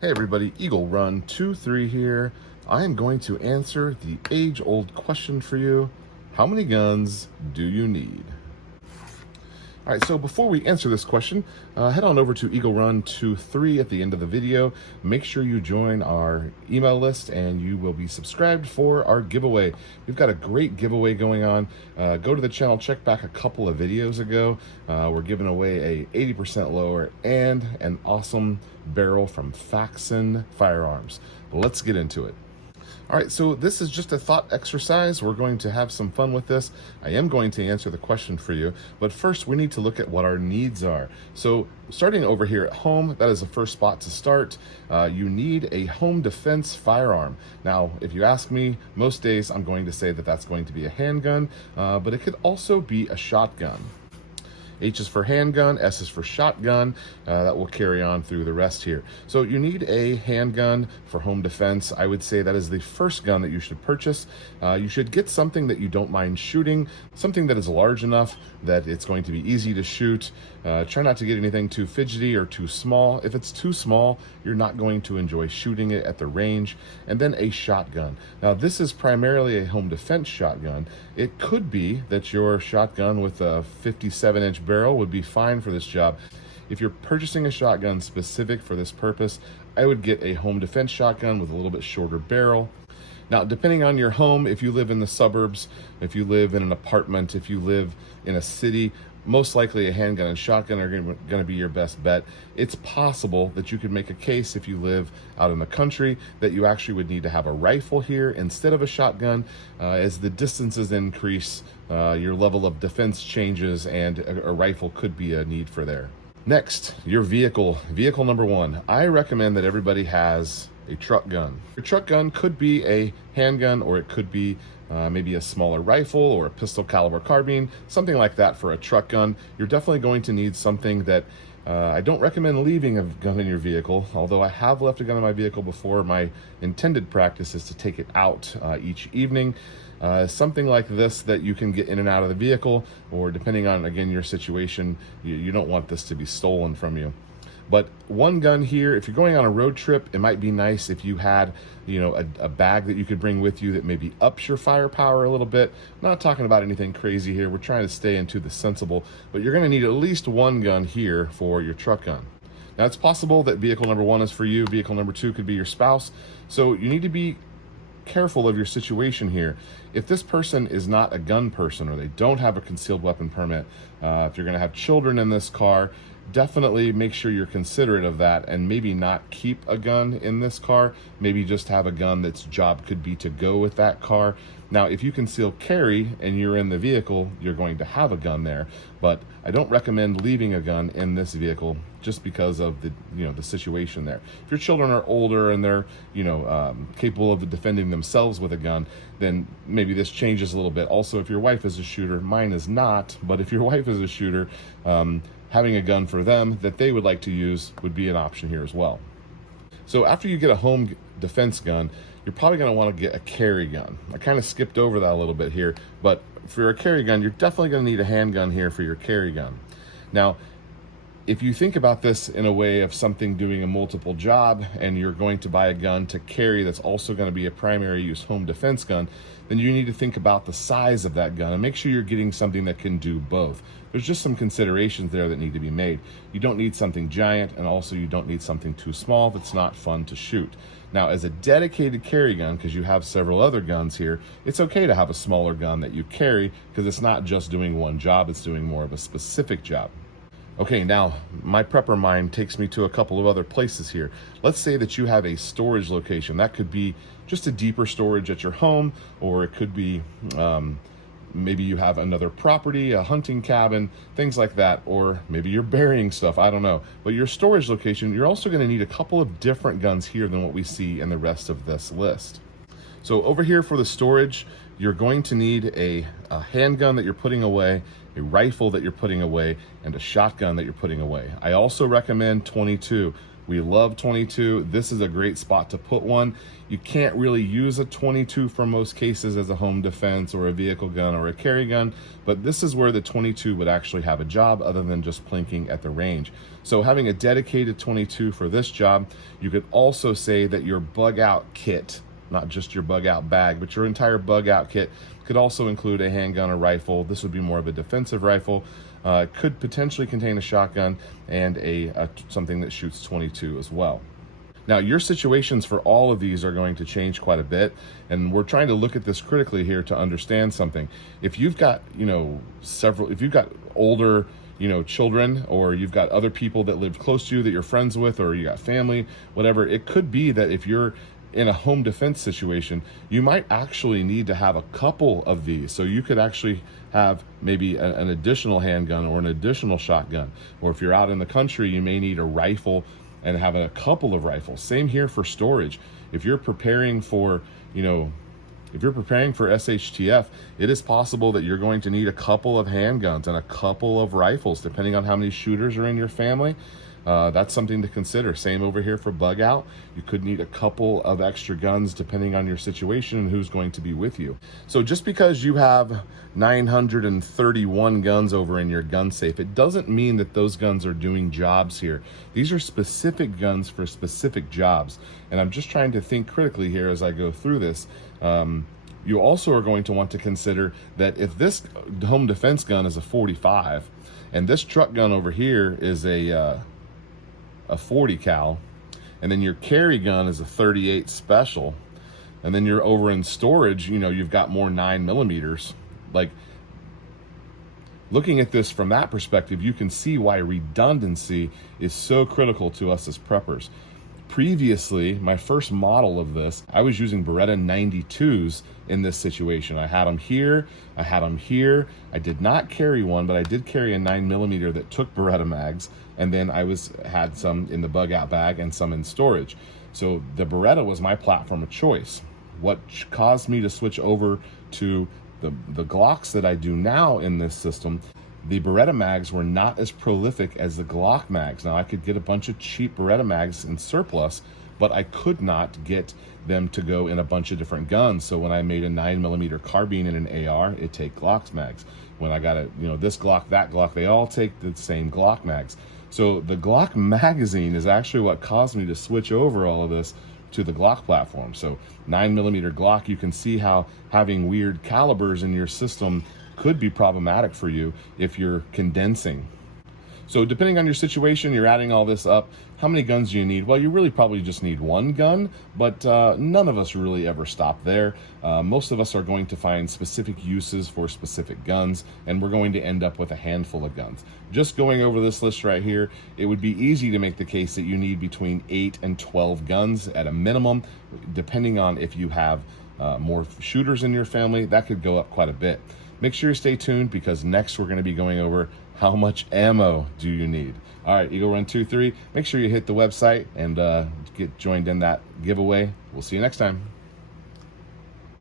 Hey everybody, Eagle Run 23 here. I am going to answer the age-old question for you. How many guns do you need? All right, so before we answer this question, head on over to Eagle Run 23 at the end of the video. Make sure you join our email list and you will be subscribed for our giveaway. We've got a great giveaway going on. Go to the channel, check back a couple of videos ago. We're giving away a 80% lower and an awesome barrel from Firearms. Let's get into it. All right, so this is just a thought exercise. We're going to have some fun with this. I am going to answer the question for you, but first we need to look at what our needs are. So starting over here at home, that is the first spot to start. You need a home defense firearm. Now, if you ask me, most days I'm going to say that that's going to be a handgun, but it could also be a shotgun. H is for handgun, S is for shotgun. That will carry on through the rest here. So you need a handgun for home defense. I would say that is the first gun that you should purchase. You should get something that you don't mind shooting, something that is large enough that it's going to be easy to shoot. Try not to get anything too fidgety or too small. If it's too small, you're not going to enjoy shooting it at the range. And then a shotgun. Now this is primarily a home defense shotgun. It could be that your shotgun with a 57-inch barrel would be fine for this job. If you're purchasing a shotgun specific for this purpose, I would get a home defense shotgun with a little bit shorter barrel. Now, depending on your home, if you live in the suburbs, if you live in an apartment, if you live in a city, most likely a handgun and shotgun are going to be your best bet. It's possible that you could make a case if you live out in the country that you actually would need to have a rifle here instead of a shotgun. As the distances increase, your level of defense changes, and a rifle could be a need for there. Next, your vehicle. Vehicle number one. I recommend that everybody has a truck gun. Your truck gun could be a handgun, or it could be maybe a smaller rifle or a pistol caliber carbine, something like that for a truck gun. You're definitely going to need something that I don't recommend leaving a gun in your vehicle, although I have left a gun in my vehicle before. My intended practice is to take it out each evening. Something like this that you can get in and out of the vehicle, or depending on, again, your situation, you don't want this to be stolen from you. But one gun here, if you're going on a road trip, it might be nice if you had, a bag that you could bring with you that maybe ups your firepower a little bit. I'm not talking about anything crazy here. We're trying to stay into the sensible, but you're going to need at least one gun here for your truck gun. Now, it's possible that vehicle number one is for you. Vehicle number two could be your spouse. So you need to be careful of your situation here. If this person is not a gun person, or they don't have a concealed weapon permit, if you're going to have children in this car, definitely make sure you're considerate of that, and maybe not keep a gun in this car. Maybe just have a gun that's job could be to go with that car. Now, if you conceal carry and you're in the vehicle, you're going to have a gun there, but I don't recommend leaving a gun in this vehicle just because of the situation there. If your children are older and they're capable of defending themselves with a gun, then maybe this changes a little bit. Also, if your wife is a shooter, mine is not, but if your wife is a shooter, having a gun for them that they would like to use would be an option here as well. So after you get a home defense gun, you're probably going to want to get a carry gun. I kind of skipped over that a little bit here, but for a carry gun, you're definitely going to need a handgun here for your carry gun. Now, if you think about this in a way of something doing a multiple job, and you're going to buy a gun to carry that's also going to be a primary use home defense gun, then you need to think about the size of that gun and make sure you're getting something that can do both. There's just some considerations there that need to be made. You don't need something giant, and also you don't need something too small that's not fun to shoot. Now, as a dedicated carry gun, because you have several other guns here, it's okay to have a smaller gun that you carry, because it's not just doing one job, it's doing more of a specific job. Okay, now my prepper mind takes me to a couple of other places here. Let's say that you have a storage location. That could be just a deeper storage at your home, or it could be maybe you have another property, a hunting cabin, things like that, or maybe you're burying stuff, I don't know. But your storage location, you're also going to need a couple of different guns here than what we see in the rest of this list. So over here for the storage, you're going to need a handgun that you're putting away, a rifle that you're putting away, and a shotgun that you're putting away. I also recommend 22. We love 22. This is a great spot to put one. You can't really use a 22 for most cases as a home defense or a vehicle gun or a carry gun, but this is where the 22 would actually have a job other than just plinking at the range. So having a dedicated 22 for this job, you could also say that your bug out kit, not just your bug out bag, but your entire bug out kit could also include a handgun or rifle. This would be more of a defensive rifle. Could potentially contain a shotgun and something that shoots 22 as well. Now, your situations for all of these are going to change quite a bit, and we're trying to look at this critically here to understand something. If you've got, if you've got older, children, or you've got other people that live close to you that you're friends with, or you got family, whatever, it could be that if you're in a home defense situation, you might actually need to have a couple of these. So you could actually have maybe an additional handgun or an additional shotgun. Or if you're out in the country, you may need a rifle and have a couple of rifles. Same here for storage. If you're preparing for, SHTF, it is possible that you're going to need a couple of handguns and a couple of rifles, depending on how many shooters are in your family. That's something to consider. Same over here for bug out. You could need a couple of extra guns depending on your situation and who's going to be with you. So just because you have 931 guns over in your gun safe, it doesn't mean that those guns are doing jobs here. These are specific guns for specific jobs. And I'm just trying to think critically here as I go through this. You also are going to want to consider that if this home defense gun is a 45 and this truck gun over here is a 40 cal, and then your carry gun is a 38 special, and then you're over in storage, you've got more 9mm. Like, looking at this from that perspective, you can see why redundancy is so critical to us as preppers. Previously, my first model of this, I was using Beretta 92s in this situation. I had them here, I had them here. I did not carry one, but I did carry a 9mm that took Beretta mags, and then I had some in the bug out bag and some in storage. So the Beretta was my platform of choice. What caused me to switch over to the Glocks that I do now in this system, the Beretta mags were not as prolific as the Glock mags. Now, I could get a bunch of cheap Beretta mags in surplus, but I could not get them to go in a bunch of different guns. So when I made a 9mm carbine in an AR, it take Glock mags. When I got this Glock, that Glock, they all take the same Glock mags. So the Glock magazine is actually what caused me to switch over all of this to the Glock platform. So 9mm Glock, you can see how having weird calibers in your system could be problematic for you if you're condensing. So depending on your situation, you're adding all this up. How many guns do you need? Well, you really probably just need one gun, but none of us really ever stop there. Most of us are going to find specific uses for specific guns, and we're going to end up with a handful of guns. Just going over this list right here, it would be easy to make the case that you need between 8 and 12 guns at a minimum, depending on if you have more shooters in your family. That could go up quite a bit. Make sure you stay tuned, because next we're going to be going over how much ammo do you need. All right, Eagle Run 23, make sure you hit the website and get joined in that giveaway. We'll see you next time.